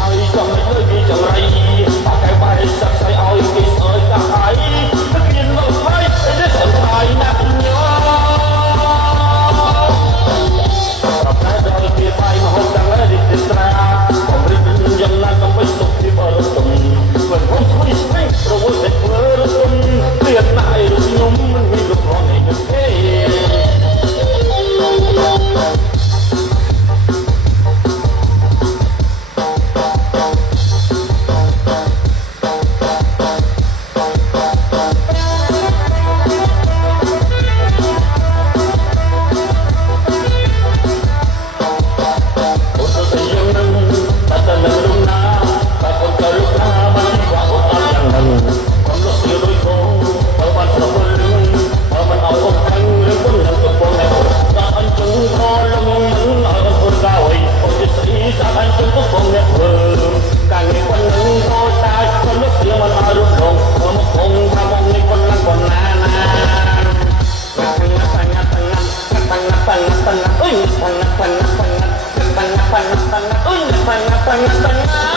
ហើយចង់ឲ្យគេចង្រៃបាក់កែបែកសាក់ស្អីឲ្យគេស្អើយកាក់ហើយទឹកមានមកហើយតែសន្តាយណាស់ញ៉ាប្រាប់តែដល់គេបាយមហូបទាំងរីកស្រាបំរិទ្ធយ៉ាងណាក៏មិនសុខភាពអរគុណមិនហូបស្វីស្វែងប្រវត្តិតែធ្វើរគុណទៀតណាស់ឲ្យខ្ញុំមិនមានប្រព័ន្ធឯនោះទេPangat